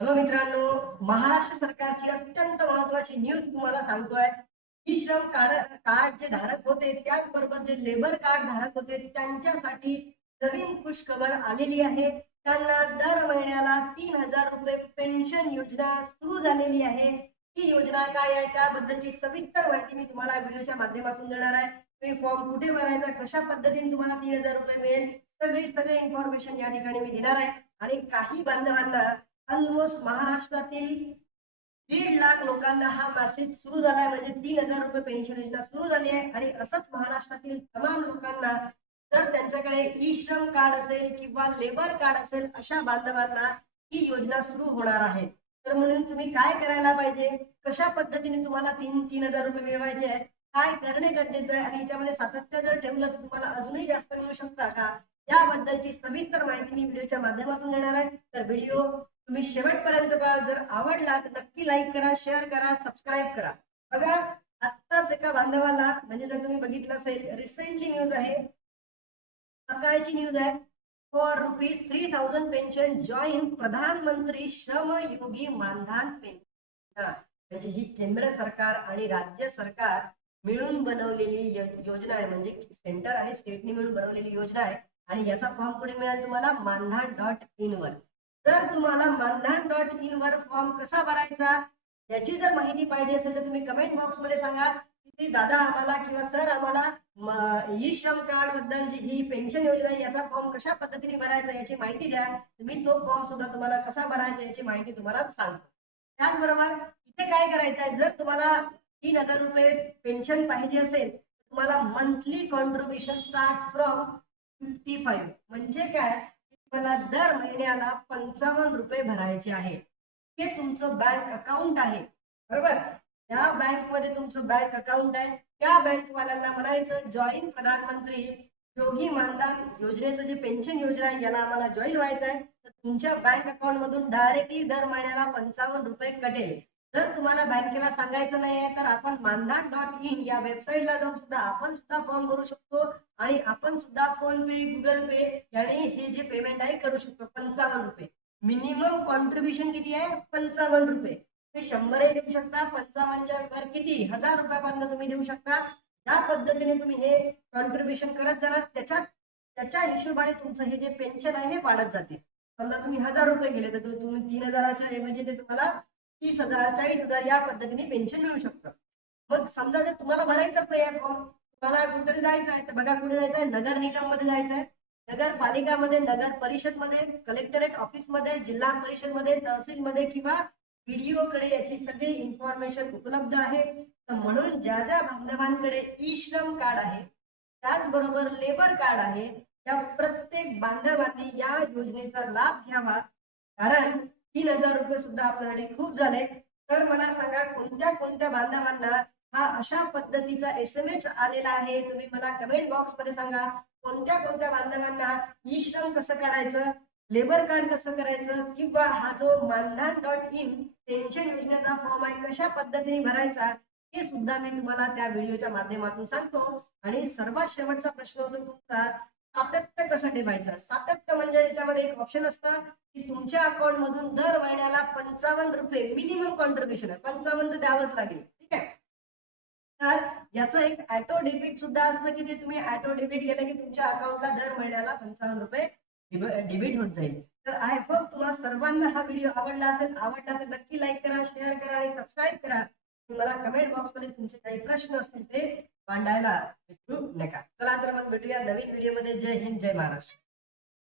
Hello मित्रांनो महाराष्ट्र सरकारची अत्यंत महत्वाची न्यूज तुम्हाला सांगतोय. ई श्रम कार्ड कार्ड जे धारक होते त्याचबरोबर जे लेबर कार्ड धारक होते त्यांच्यासाठी नवीन खुशखबर आलेली आहे. त्यांना दर महिन्याला तीन हजार रुपये पेन्शन योजना सुरू झालेली आहे. ही योजना काय आहे त्याबद्दलची सविस्तर माहिती मी तुम्हाला व्हिडिओच्या माध्यमातून देणार आहे. तुम्ही फॉर्म कुठे भरायचा कशा पद्धतीने तुम्हाला तीन हजार रुपये मिळेल सगळी सगळी इन्फॉर्मेशन या ठिकाणी मी देणार आहे. आणि काही बांधवांना ऑलमोस्ट महाराष्ट्रातील दीड लाख लोकांना हा मेसेज सुरू झालाय. म्हणजे तीन हजार रुपये पेन्शन योजना सुरू झाली आहे. आणि असंच महाराष्ट्रातील तमाम लोकांना जर त्यांच्याकडे ई श्रम कार्ड असेल किंवा लेबर कार्ड असेल अशा बांधवांना ही योजना सुरू होणार आहे. तर म्हणून तुम्ही काय करायला पाहिजे? कशा पद्धतीने तुम्हाला तीन तीन हजार रुपये मिळवायचे आहेत? काय करणे गरजेचं आहे? आणि याच्यामध्ये सातत्य जर ठेवलं तर तुम्हाला अजूनही जास्त मिळू शकता का? याबद्दलची सविस्तर माहिती मी व्हिडिओच्या माध्यमातून देणार आहे. तर व्हिडिओ तुम्ही शेवटपर्यंत पहा जर आवडला तर नक्की लाईक करा शेअर करा सबस्क्राईब करा. बघा आत्ताच एका बांधवाला म्हणजे जर तुम्ही बघितलं असेल रिसेंटली न्यूज आहे. सकाळची न्यूज आहे. For rupees three thousand pension join प्रधानमंत्री श्रम योगी मानधन पेन्शन म्हणजे ही केंद्र सरकार आणि राज्य सरकार मिळून बनवलेली योजना आहे. म्हणजे सेंटर आणि स्टेटने मिळून बनवलेली योजना आहे. आणि याचा फॉर्म कुठे मिळेल तुम्हाला? मानधन डॉट इन वर. जर तुम्हाला मानधन डॉट इन वर फॉर्म कसा भरायचा याची जर माहिती पाहिजे असेल तर तुम्ही कमेंट बॉक्समध्ये सांगा. की दादा आम्हाला किंवा सर आम्हाला ई श्रम कार्डबद्दल जी ही पेन्शन योजना याचा फॉर्म कशा पद्धतीने भरायचा याची माहिती द्या. मी तो फॉर्म सुद्धा तुम्हाला कसा भरायचा याची माहिती तुम्हाला सांगतो. त्याचबरोबर इथे काय करायचं आहे जर तुम्हाला तीन हजार रुपये पेन्शन पाहिजे असेल तुम्हाला monthly contribution start from fifty five म्हणजे काय? मला दर महिन्याला पंचावन्न रुपये भरायचे आहे हे तुमचं बँक अकाउंट आहे. बरोबर? या बँकमध्ये तुमचं बँक अकाउंट आहे. त्या बँक वाल्यांना म्हणायचं जॉईन प्रधानमंत्री योगी मानधन योजनेचं जे पेन्शन योजना आहे याला आम्हाला जॉईन व्हायचं आहे. तर तुमच्या बँक अकाउंट मधून डायरेक्टली दर महिन्याला पंचावन्न रुपये कटेल. जर तुम्हाला बँकेला सांगायचं नाही तर आपण मानधन डॉट इन या वेबसाईटला जाऊन सुद्धा आपण सुद्धा फॉर्म भरू शकतो. आणि आपण सुद्धा फोन पे गुगल पे याने हे जे पेमेंट आहे करू शकतो. पंचावन्न रुपये. मिनिमम कॉन्ट्रीब्युशन किती आहे? पंचावन्न रुपये. तुम्ही शंभरही देऊ शकता. पंचावन्नच्या वर किती? हजार रुपयापर्यंत तुम्ही देऊ शकता. या पद्धतीने तुम्ही हे कॉन्ट्रीब्युशन करत जाणार त्याच्या त्याच्या हिशोबाने तुमचं हे जे पेन्शन आहे हे वाढत जाते. समजा तुम्ही हजार रुपये गेले तर तुम्ही तीन हजाराच्या ऐवजी ते तुम्हाला तीस हजार चाळीस हजार या पद्धतीने पेन्शन मिळू शकतं. मग समजा जर तुम्हाला भरायचंच नाही हो, आहे फॉर्म तुम्हाला कुठेतरी जायचं आहे तर बघा कुठे जायचं आहे नगर निगममध्ये जायचं आहे. नगरपालिकामध्ये नगर परिषदमध्ये कलेक्टरेट ऑफिसमध्ये जिल्हा परिषदमध्ये तहसील मध्ये किंवा व्हिडिओ कडे याची सगळी इन्फॉर्मेशन उपलब्ध आहे. तर म्हणून ज्या ज्या बांधवांकडे ई श्रम कार्ड आहे त्याचबरोबर लेबर कार्ड आहे या प्रत्येक बांधवांनी या योजनेचा लाभ घ्यावा. कारण तीन हजार रुपये सुद्धा आपल्यासाठी खूप झाले. तर मला सांगा कोणत्या कोणत्या बांधवांना हा अशा पद्धतीचा एस एम एस आलेला आहे? तुम्ही मला कमेंट बॉक्समध्ये सांगा. कोणत्या कोणत्या बांधवांना ई श्रम कसं काढायचं लेबर कार्ड कसं करायचं किंवा हा जो मानधन डॉट इन पेन्शन योजनेचा फॉर्म आहे कशा पद्धतीने भरायचा हे सुद्धा मी तुम्हाला त्या व्हिडिओच्या माध्यमातून सांगतो. आणि सर्वात शेवटचा प्रश्न होतो तुमचा सातत्य कसं ठेवायचं? सातत्य म्हणजे याच्यामध्ये एक ऑप्शन असतं की तुमच्या अकाउंट मधून दर महिन्याला पंचावन्न रुपये मिनिमम कॉन्ट्रीब्युशन आहे. पंचावन्न तर द्यावंच लागेल. ठीक आहे? तर याचं एक ऑटो डेबिट सुद्धा असतं की ते तुम्ही ऑटो डेबिट केलं की तुमच्या अकाउंटला दर महिन्याला पंचावन्न रुपये डेबिट होत जाईल. तर आय होप तुम्हाला सर्वांना हा व्हिडिओ आवडला असेल. आवडला तर नक्की लाईक करा शेअर करा आणि सबस्क्राईब करा. तुम्हाला कमेंट बॉक्समध्ये तुमचे काही प्रश्न असतील ते मांडायला विसरू नका. चला तर मग भेटूया नवीन व्हिडिओमध्ये. जय हिंद जय महाराष्ट्र.